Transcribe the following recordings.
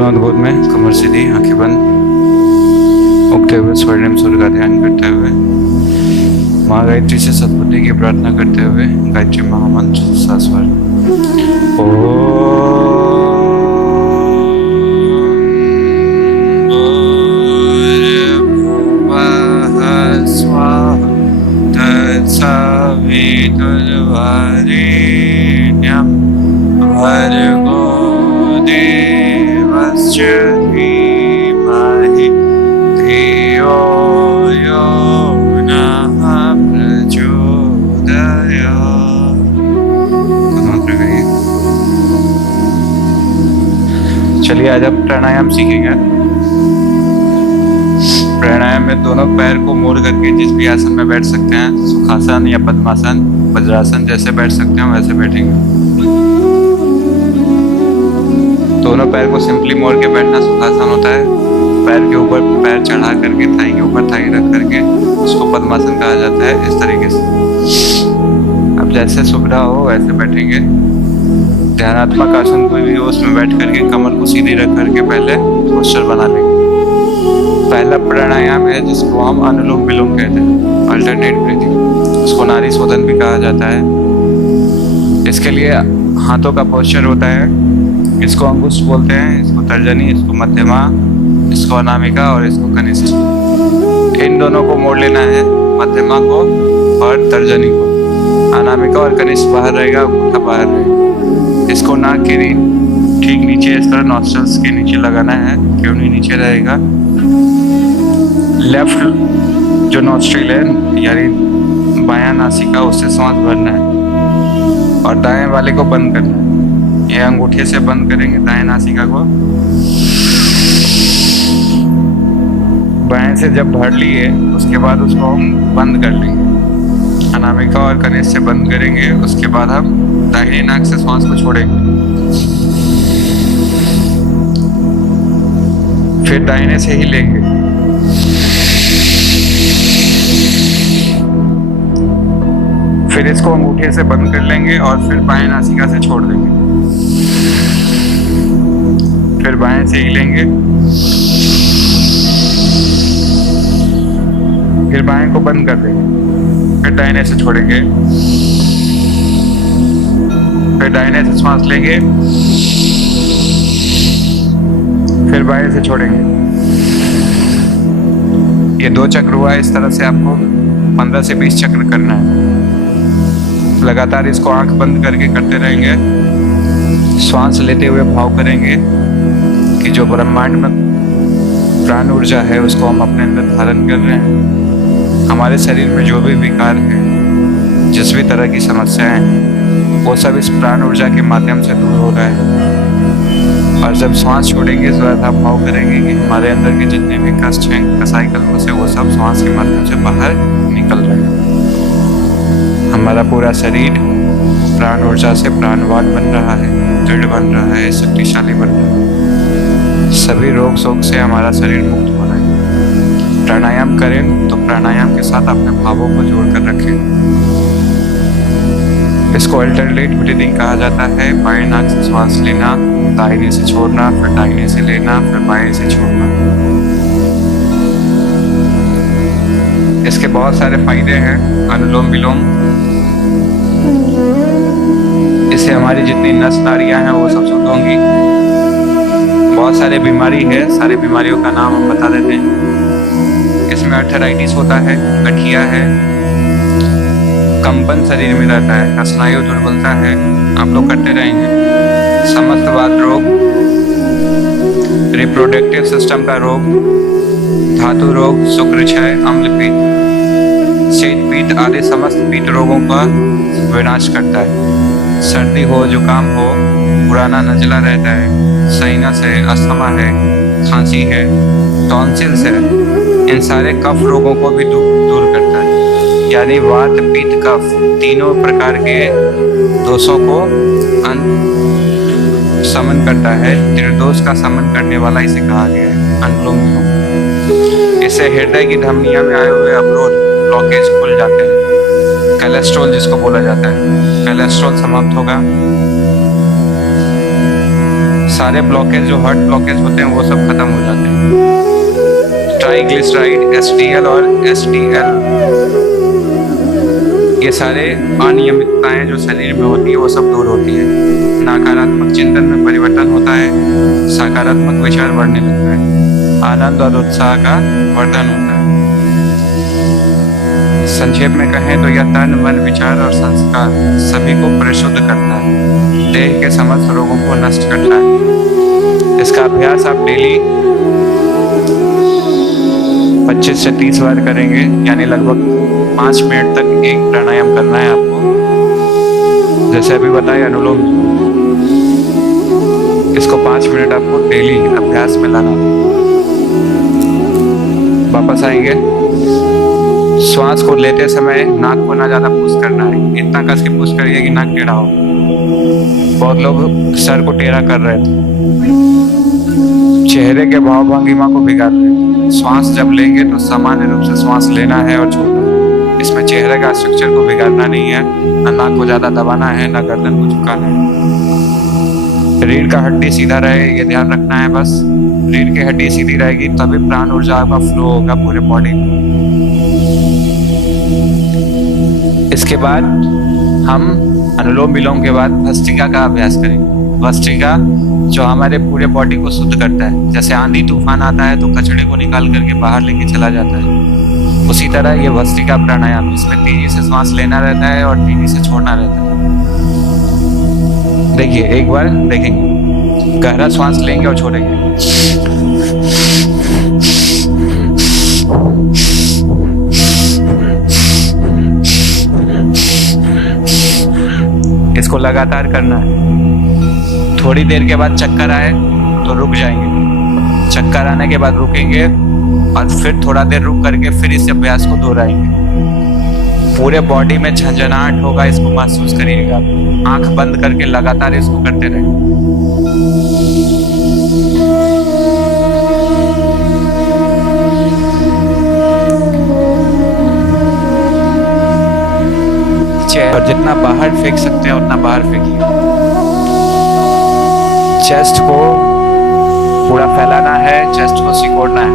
दोनों अद्भुत में कमर सीधी, आंखें बंद, उगते हुए स्वर्णिम सूर्य का ध्यान करते हुए माँ गायत्री से सद्बुद्धि की प्रार्थना करते हुए गायत्री महामंत्र सास्वर भर्गो देवस्य धीमहि धियो यो नः प्रचोदयात्। मंत्र करिए। चलिए आज आप प्राणायाम सीखेंगे। प्राणायाम में दोनों पैर को मोड़ करके जिस भी आसन में बैठ सकते हैं, सुखासन या पद्मासन, वज्रासन, जैसे बैठ सकते हैं वैसे बैठेंगे। दोनों पैर को सिंपली मोड़ के बैठना सुखासन होता है। पैर के ऊपर पैर चढ़ा करके, थाई के ऊपर थाई रख करके उसको पद्मासन कहा जाता है। इस तरीके से अब जैसे सुविधा हो वैसे बैठेंगे। ध्यानात्मक आसन कोई भी हो उसमें बैठ करके कमर को सीधी रख करके पहले पोस्चर बना लेंगे। पहला प्राणायाम है जिसको हम अनुलोम विलोम कहते हैं, अल्टरनेट ब्रीथिंग। उसको नाड़ी शोधन भी कहा जाता है। इसके लिए हाथों का पोस्चर होता है। इसको अंगुष्ठ बोलते हैं, इसको तर्जनी, इसको मध्यमा, इसको अनामिका और इसको कनिष्ठ। इन दोनों को मोड़ लेना है, मध्यमा को और तर्जनी को। अनामिका और कनिष्ठ बाहर रहेगा, अंगूठा बाहर रहेगा। इसको नाक के ठीक नीचे इस तरह नॉस्ट्रल्स के नीचे लगाना है, क्योंकि नीचे रहेगा। लेफ्ट जो नॉस्ट्रिल है यानी बायां नासिका, उससे सांस भरना है और दाएं वाले को बंद करना है। ये अंगूठे से बंद करेंगे दाएं नासिका को। बाएं से जब भर लिए उसके बाद उसको हम बंद कर लेंगे। अनामिका और कनिष्ठ से बंद करेंगे, उसके बाद हम दाहिने नाक से सांस को छोड़ेंगे। फिर दाहिने से ही लेंगे। फिर इसको अंगूठे से बंद कर लेंगे और फिर बाएं नासिका से छोड़ देंगे। फिर बाएं से ही लेंगे। फिर बाएं को बंद कर देंगे। फिर दाहिने से छोड़ेंगे। फिर दाहिने से सांस लेंगे। फिर बाएं से छोड़ेंगे। ये 2 चक्र हुआ। इस तरह से आपको 15 से 20 चक्र करना है। लगातार इसको आंख बंद करके करते रहेंगे। श्वास लेते हुए भाव करेंगे कि जो ब्रह्मांड में प्राण ऊर्जा है उसको हम अपने अंदर धारण कर रहे हैं। हमारे शरीर में जो भी विकार है, जिस भी तरह की समस्याएं हैं, वो सब इस प्राण ऊर्जा के माध्यम से दूर हो रहा है। और जब श्वास छोड़ेंगे इस बार आप भाव करेंगे कि हमारे अंदर के जितने भी कष्ट हैं, कसाई कलमों से, वो सब श्वास के माध्यम से बाहर निकल रहे हैं। हमारा पूरा शरीर प्राण ऊर्जा से प्राणवान बन रहा है, दृढ़ बन रहा है, शक्तिशाली बन रहा है। सभी रोग शोक से हमारा शरीर मुक्त हो रहा है। प्राणायाम करें तो प्राणायाम के साथ अपने भावों को जोड़कर रखें। इसको अल्टरनेट ब्रीथिंग कहा जाता है। बाएं नाक से श्वास लेना, दाहिने से छोड़ना, फिर दाहिने से लेना, फिर बाएं से छोड़ना। इसके बहुत सारे फायदे हैं। अनुलोम विलोम, इससे हमारी जितनी नस नाड़ियां हैं वो सब शुद्ध होंगी। बहुत सारे बीमारी है, सारी बीमारियों का नाम हम बता देते हैं। इसमें अर्थराइटिस होता है, गठिया है, कंपन शरीर में रहता है, स्नायु दुर्बलता है। आप लोग करते रहेंगे। समस्तवात रोग, रिप्रोडक्टिव सिस्टम का रोग, धातु रोग, शुक्र क्षय, अम्लपीत, शीत पीत आदि समस्त पीत रोगों का विनाश करता है। सर्दी हो, जुकाम हो, पुराना नजला रहता है, साइनस है, अस्थमा है, खांसी है, टॉन्सिल्स है, इन सारे कफ रोगों को भी दूर करता है। यानी वात, पित्त, कफ तीनों प्रकार के दोषों को समन करता है। त्रिदोष का समन करने वाला इसे कहा गया है अनुलोम विलोम। इससे हृदय की धमनियों में आए हुए अवरोध, ब्लॉकेज खुल जाते हैं। कोलेस्ट्रॉल जिसको बोला जाता है, कोलेस्ट्रॉल समाप्त होगा। सारे ब्लॉकेज जो हार्ट ब्लॉकेज होते हैं वो सब खत्म हो जाते हैं। ट्राइग्लिसराइड, एचडीएल और एचडीएल, ये सारे अनियमितताएं जो शरीर में होती है वो सब दूर होती है। नकारात्मक चिंतन में परिवर्तन होता है, सकारात्मक विचार बढ़ने लगता है, आनंद और उत्साह का वर्धन होता है। संक्षेप में कहें तो यह तन, मन, विचार और संस्कार सभी को परिशुद्ध करता है, देह के समस्त रोगों को नष्ट करता है। इसका अभ्यास आप डेली 25 से 30 बार करेंगे, यानी लगभग 5 मिनट तक एक प्राणायाम करना है आपको। जैसे अभी बताया अनुलोम, इसको 5 मिनट आपको डेली अभ्यास में लाना। वापस आएंगे। श्वास को लेते समय नाक को ना ज्यादा पुश करना है, इतना कस के पुश करिए कि नाक टेढ़ा हो। बहुत लोग सर को टेढ़ा कर रहे थे, चेहरे के भाव भंगिमा को बिगाड़ रहे थे। श्वास जब लेंगे तो सामान्य रूप से श्वास लेना है और छोड़ना है। इसमें चेहरे का स्ट्रक्चर को बिगाड़ना नहीं है, ना नाक को ज्यादा दबाना है, ना गर्दन को झुकाना है। रीढ़ का हड्डी सीधा रहे, ये ध्यान रखना है बस। रीढ़ की हड्डी सीधी रहेगी तभी प्राण ऊर्जा का फ्लो होगा पूरे बॉडी में। इसके बाद हम अनुलोम विलोम के बाद भस्त्रिका का अभ्यास करेंगे। भस्त्रिका जो हमारे पूरे बॉडी को शुद्ध करता है। जैसे आंधी तूफान आता है तो कचड़े को निकाल करके बाहर लेके चला जाता है, उसी तरह ये भस्त्रिका प्राणायाम, इसमें तेजी से सांस लेना रहता है और तेजी से छोड़ना रहता है। देखिए, एक बार देखेंगे, गहरा सांस लेंगे और छोड़ेंगे। इसको लगातार करना है। थोड़ी देर के बाद चक्कर आए तो रुक जाएंगे, चक्कर आने के बाद रुकेंगे और फिर थोड़ा देर रुक करके फिर इस अभ्यास को दोहराएंगे। पूरे बॉडी में झंझनाहट होगा, इसको महसूस करिएगा। आंख बंद करके लगातार इसको करते रहें। और जितना बाहर फेंक सकते हैं उतना बाहर फेंकिए। चेस्ट को पूरा फैलाना है, चेस्ट को सिकोड़ना है।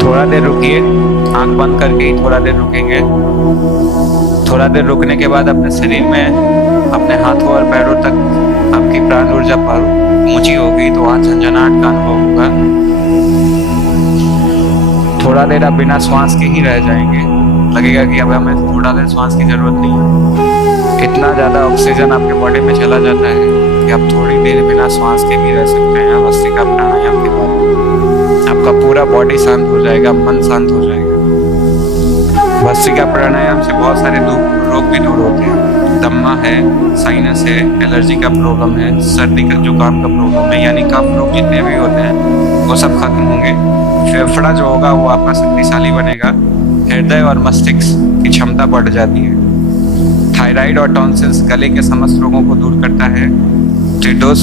थोड़ा देर रुकिए, आंख बंद करके ही थोड़ा देर रुकेंगे। थोड़ा देर रुकने के बाद अपने शरीर में, अपने हाथों और पैरों तक आपकी प्राण ऊर्जा पर ऊंची होगी तो वहां झंझनाहट का अनुभव होगा। थोड़ा देर आप बिना श्वास के ही रह जाएंगे, लगेगा कि अब हमें थोड़ा देर श्वास की जरूरत नहीं है। इतना ज्यादा ऑक्सीजन आपके बॉडी में चला जाता है कि आप थोड़ी देर बिना श्वास के भी रह सकते हैं। भस्त्रिका प्राणायाम के बाद आपका पूरा बॉडी शांत हो जाएगा, मन शांत हो जाएगा। भस्त्रिका प्राणायाम से बहुत सारे रोग भी दूर होते हैं। दम्मा है, साइनस है, एलर्जी का प्रॉब्लम है, सर्दी का जुकाम का प्रॉब्लम है, यानी कफ रोग जितने भी होते हैं वो सब खत्म होंगे। फेफड़ा जो होगा वो आपका शक्तिशाली बनेगा। हृदय और मस्तिष्क की क्षमता बढ़ जाती है। थायराइड और टॉन्सिल्स गले के समस्त रोगों को दूर करता है। त्रिदोष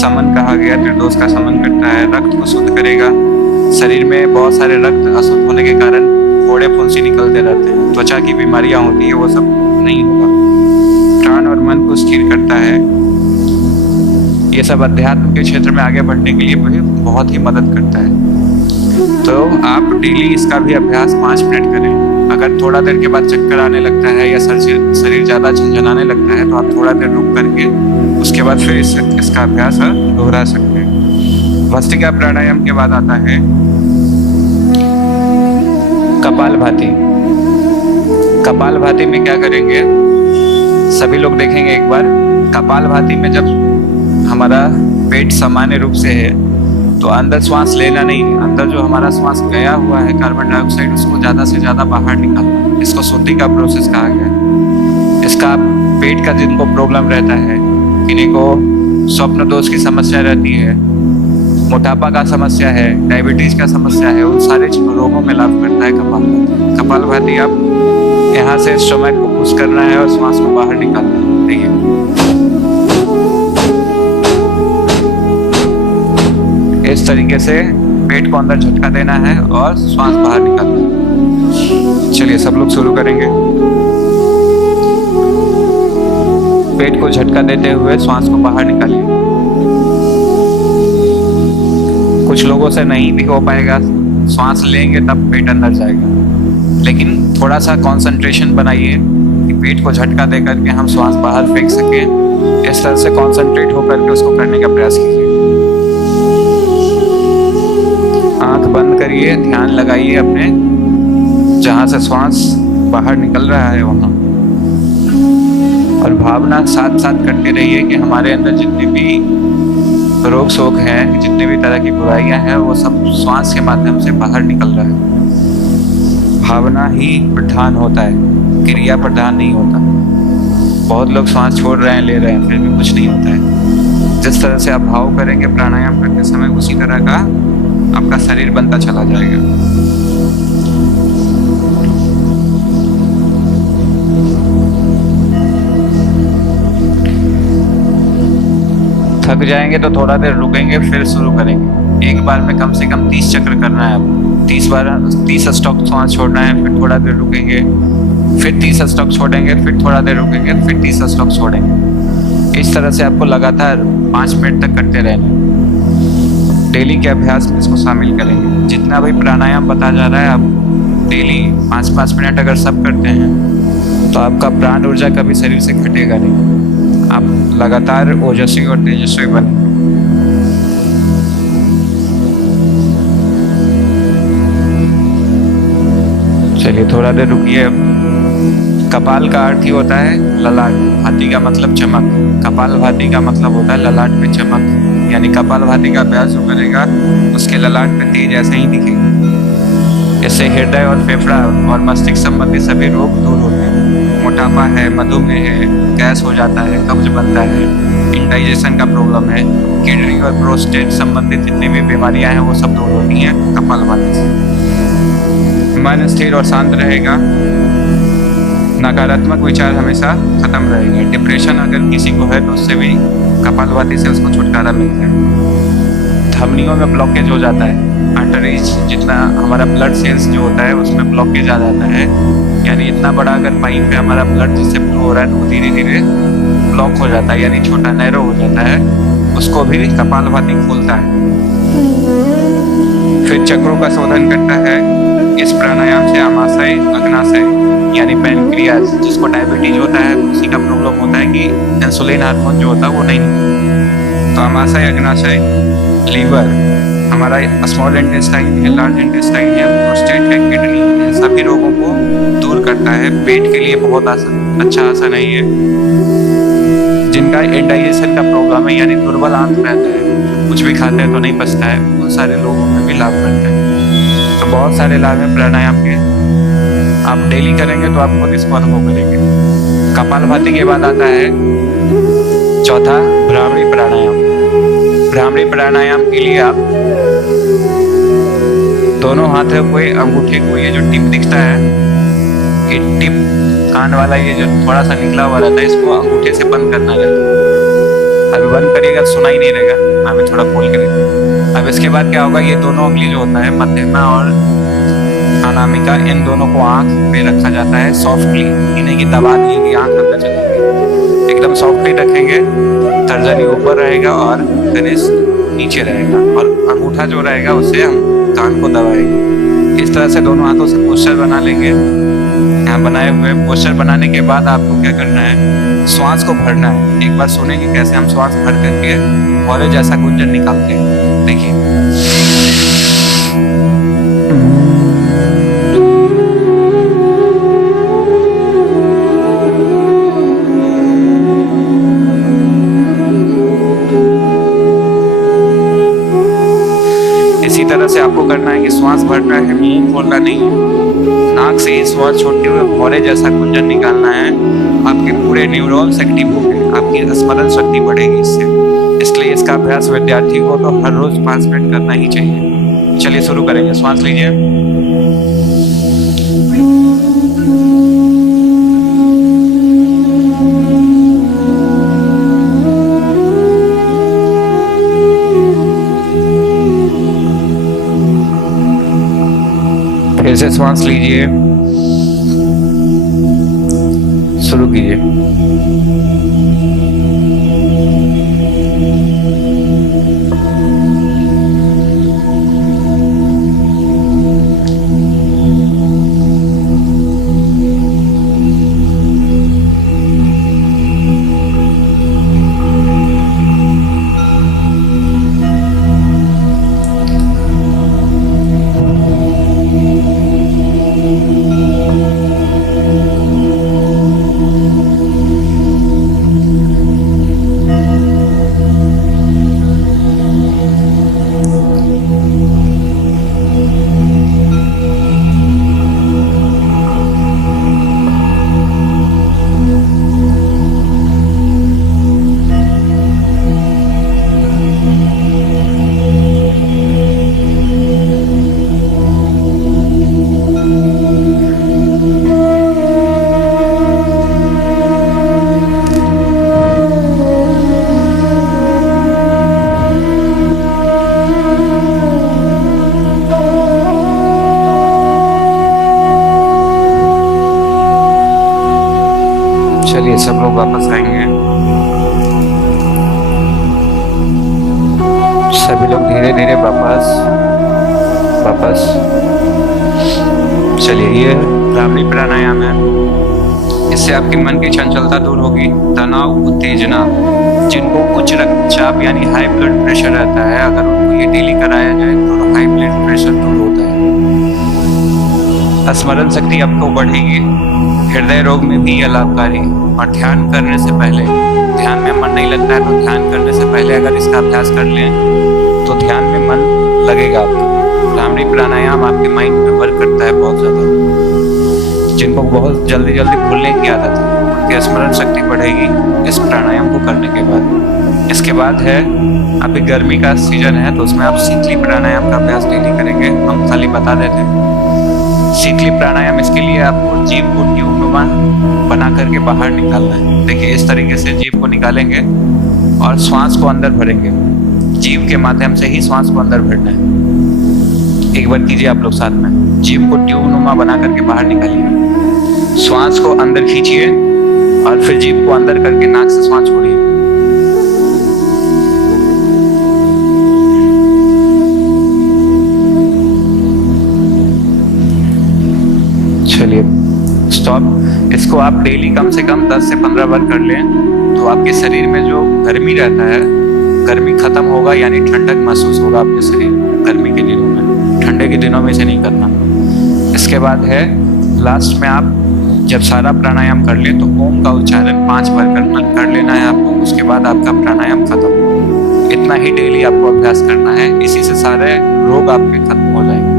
समन कहा गया, त्रिदोष का समन करता है। रक्त को शुद्ध करेगा। शरीर में बहुत सारे रक्त अशुद्ध होने के कारण फोड़े फुंसी निकलते रहते हैं, त्वचा की बीमारियां होती है, वो सब नहीं होगा। प्राण और मन को स्थिर करता है। ये सब अध्यात्म के क्षेत्र में आगे बढ़ने के लिए भी बहुत ही मदद करता है। तो आप डेली इसका भी अभ्यास 5 मिनट करें। अगर थोड़ा देर के बाद चक्कर आने लगता है या शरीर ज़्यादा झंझनाने लगता है तो आप थोड़ा देर रुक करके उसके बाद फिर इसका अभ्यास दोहरा सकते हैं। भस्त्रिका प्राणायाम के बाद आता है कपालभाति। कपालभाति में क्या करेंगे, सभी लोग देखेंगे एक बार। कपालभाति में जब हमारा पेट सामान्य रूप से है तो अंदर श्वास लेना नहीं, अंदर जो हमारा श्वास गया हुआ है कार्बन डाइऑक्साइड, उसको ज़्यादा से ज़्यादा बाहर निकालना। इसको शुद्धि का प्रोसेस कहा गया है। इसका पेट का जिनको प्रॉब्लम रहता है, किन्हीं को स्वप्न दोष की समस्या रहती है, मोटापा का समस्या है, डायबिटीज का समस्या है, उन सारे रोगों में लाभ करता है कपालभाति। कपालभाति आप यहाँ से स्टमक को पुश करना है और श्वास को बाहर निकालना है। देखिए, इस तरीके से पेट को अंदर झटका देना है और श्वास बाहर निकालना है। चलिए सब लोग शुरू करेंगे। पेट को झटका देते हुए श्वास को बाहर निकालिए। कुछ लोगों से नहीं भी हो पाएगा, श्वास लेंगे तब पेट अंदर जाएगा, लेकिन थोड़ा सा कंसंट्रेशन बनाइए कि पेट को झटका दे करके हम श्वास बाहर फेंक सकें। इस तरह से कंसंट्रेट होकर के उसको करने का प्रयास कीजिए। आंख बंद करिए, ध्यान लगाइए अपने जहां से श्वास बाहर निकल रहा है वहां, और भावना साथ साथ करते रहिए कि हमारे अंदर जितने भी रोग शोक हैं, जितने भी तरह की बुराइयां हैं, वो सब श्वास के माध्यम से बाहर निकल रहा है। भावना ही प्रधान होता है, क्रिया प्रधान नहीं होता। बहुत लोग श्वास छोड़ रहे हैं, ले रहे हैं, फिर भी कुछ नहीं होता है। जिस तरह से आप भाव करेंगे प्राणायाम करते समय, उसी तरह का आपका शरीर बनता चला जाएगा। थक जाएंगे तो थोड़ा देर रुकेंगे, फिर शुरू करेंगे। एक बार में कम से कम 30 चक्र करना है आपको। 30 स्टॉक श्वास छोड़ना है, फिर थोड़ा देर रुकेंगे, फिर 30 स्टॉक छोड़ेंगे, फिर थोड़ा देर रुकेंगे, फिर 30 स्टॉक छोड़ेंगे। इस तरह से आपको लगातार 5 मिनट तक करते रहना है। डेली के अभ्यास में इसको शामिल करेंगे। जितना भी प्राणायाम बता जा रहा है, आप डेली 5-5 मिनट अगर सब करते हैं तो आपका प्राण ऊर्जा कभी शरीर से घटेगा नहीं। आप लगातार ओजस्वी और तेजस्वी बने। चलिए थोड़ा देर रुकिए। कपाल का अर्थ ही होता है ललाट, भाती का मतलब चमक। कपाल भाती का मतलब होता है ललाट पे चमक, यानी कपाल भाती का अभ्यास जो करेगा उसके ललाट पे तेज ऐसे ही दिखेगा। इससे हृदय और फेफड़ा और मस्तिष्क संबंधी सभी रोग दूर होते हैं। मोटापा है, मधुमेह है, गैस हो जाता है, कब्ज बनता है, इंडाइजेशन का प्रॉब्लम है, किडनी और प्रोस्टेट संबंधित जितनी भी बीमारियां हैं वो सब दूर होती हैं कपालभाति से। मन स्थिर और शांत रहेगा। नकारात्मक विचार हमेशा खत्म रहेगा। डिप्रेशन अगर किसी को है तो उससे भी कपालभाति से उसको छुटकारा मिलता है। धमनियों में ब्लॉकेज हो जाता है, आर्टरीज जितना हमारा ब्लड सेल्स जो होता है उसमें ब्लॉकेज आ जाता है, यानी इतना बड़ा अगर पाइप है हमारा ब्लड जिससे फ्लो हो रहा है तो वो धीरे धीरे ब्लॉक हो जाता है, यानी छोटा नैरो हो जाता है, उसको भी कपालभाति खोलता है। फिर चक्रों का शोधन करता है। इस प्राणायाम से आमाशय, अग्नाशय यानी पैनक्रियाज, जिसको डायबिटीज होता है उसी का प्रॉब्लम होता है कि इंसुलिन हार्मोन जो होता है वो नहीं निकलता। तो आमाशय, अग्नाशय, लीवर, हमारा स्मॉल इंटेस्टाइन है, लार्ज इंटेस्टाइन है, प्रोस्टेट है, किडनी है, सभी रोगों को दूर करता है। पेट के लिए बहुत अच्छा आसन है ये। जिनका इंडाइजेशन का प्रॉब्लम है, यानी दुर्बल आंत रहता है, कुछ भी खाते हैं तो नहीं पचता है, बहुत सारे लोगों में भी लाभ करता है। तो बहुत सारे लाभ हैं प्राणायाम के। आप डेली करेंगे तो आप खुद इसको अनुभव करेंगे। कपालभाति के बाद आता है चौथा भ्रामरी प्राणायाम। भ्रामरी प्राणायाम के लिए आप दोनों हाथों को, अंगूठे को, ये जो टिप दिखता है, ये टिप कान वाला ये जो थोड़ा सा निकला हुआ रहता है, इसको अंगूठे से बंद करना रहता है। अभी बंद करिएगा सुनाई नहीं रहेगा, अभी थोड़ा खोल के देखिए। अब इसके बाद क्या होगा, ये दोनों उंगली जो होता है, मध्यमा और अनामिका, इन दोनों को आंख पे रखा जाता है सॉफ्टली, नहीं कि दबा दिए कि आंख अंदर चला गया। एकदम सॉफ्टली रखेंगे, तर्जनी ऊपर रहेगा और गणेश नीचे रहेगा, और अंगूठा जो रहेगा उससे हम कान को दबाएंगे। इस तरह से दोनों हाथों से पोस्चर बना लेंगे। यहाँ बनाए हुए पोस्चर बनाने के बाद आपको क्या करना है, श्वास को भरना है। एक बार सुनेंगे कैसे हम श्वास भर करके और जैसा गुंजन निकालते हैं। देखिए, इसी तरह से आपको करना है कि श्वास भरना है, मुंह खोलना नहीं है। नाक से ही श्वास छोड़ते हुए भौरे जैसा गुंजन निकालना है। आपके पूरे न्यूरॉन्स एक्टिव होंगे, आपकी स्मरण शक्ति बढ़ेगी इससे। इसलिए इसका अभ्यास विद्यार्थी को तो हर रोज 5 मिनट करना ही चाहिए। चलिए शुरू करेंगे। श्वास लीजिए, फिर से श्वास लीजिए, शुरू कीजिए। चलिए सब लोग वापस आएंगे। सभी लोग धीरे धीरे वापस। चलिए, ये भ्रामरी प्राणायाम है। इससे आपकी मन की चंचलता दूर होगी, तनाव, उत्तेजना, जिनको उच्च रक्तचाप यानी हाई ब्लड प्रेशर रहता है, अगर उनको ये डेली कराया जाए तो हाई ब्लड प्रेशर दूर होता है। स्मरण शक्ति आपको बढ़ेगी, हृदय रोग में भी यह लाभकारी। और ध्यान करने से पहले, ध्यान में मन नहीं लगता है तो ध्यान करने से पहले अगर इसका अभ्यास कर लें तो ध्यान में मन लगेगा आपका। भ्रामरी प्राणायाम आपके माइंड में वर्क करता है बहुत ज़्यादा। जिनको बहुत जल्दी भूलने की आदत है, उनकी स्मरण शक्ति बढ़ेगी इस प्राणायाम को करने के बाद। इसके बाद है, अभी गर्मी का सीजन है तो उसमें आप शीतली प्राणायाम का अभ्यास डेली करेंगे। हम खाली बता देते हैं। शीतली प्राणायाम, इसके लिए आपको जीभ को ट्यूबनुमा बना करके बाहर निकालना है। देखिए, इस तरीके से जीभ को निकालेंगे और श्वास को अंदर भरेंगे। जीभ के माध्यम से ही श्वास को अंदर भरना है। एक बार कीजिए आप लोग साथ में। जीभ को ट्यूबनुमा बना करके बाहर निकालिए, श्वास को अंदर खींचिए और फिर जीभ को अंदर करके नाक से श्वास छोड़िए। चलिए स्टॉप। इसको आप डेली कम से कम 10 से 15 बार कर लें तो आपके शरीर में जो गर्मी रहता है, गर्मी खत्म होगा, यानी ठंडक महसूस होगा आपके शरीर में गर्मी के दिनों में। ठंडे के दिनों में इसे नहीं करना। इसके बाद है, लास्ट में आप जब सारा प्राणायाम कर लें तो ओम का उच्चारण 5 बार कर लेना है आपको। उसके बाद आपका प्राणायाम खत्म। इतना ही डेली आपको अभ्यास करना है। इसी से सारे रोग आपके खत्म हो जाएंगे।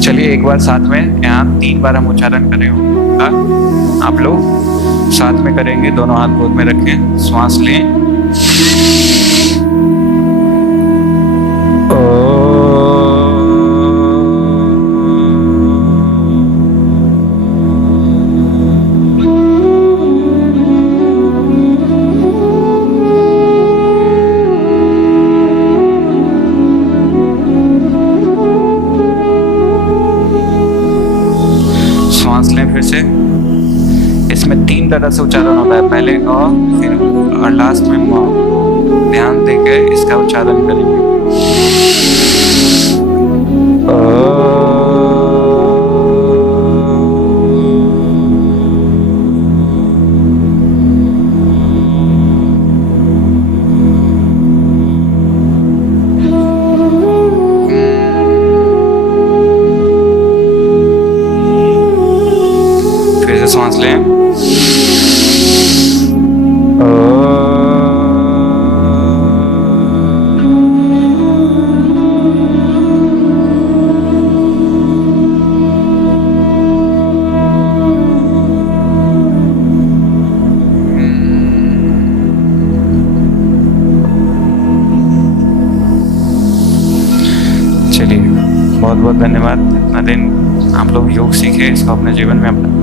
चलिए एक बार साथ में यहाँ 3 बार हम उच्चारण करें उनका। आप लोग साथ में करेंगे, दोनों हाथ गोद में रखें, श्वास लें। सांस लें फिर से। इसमें 3 तरह से उच्चारण होता है, पहले अ, फिर और लास्ट में म। ध्यान देके इसका उच्चारण करेंगे। सांस लें। चलिए बहुत बहुत धन्यवाद। इतना दिन आप लोग योग सीखे, इसको अपने जीवन में अपना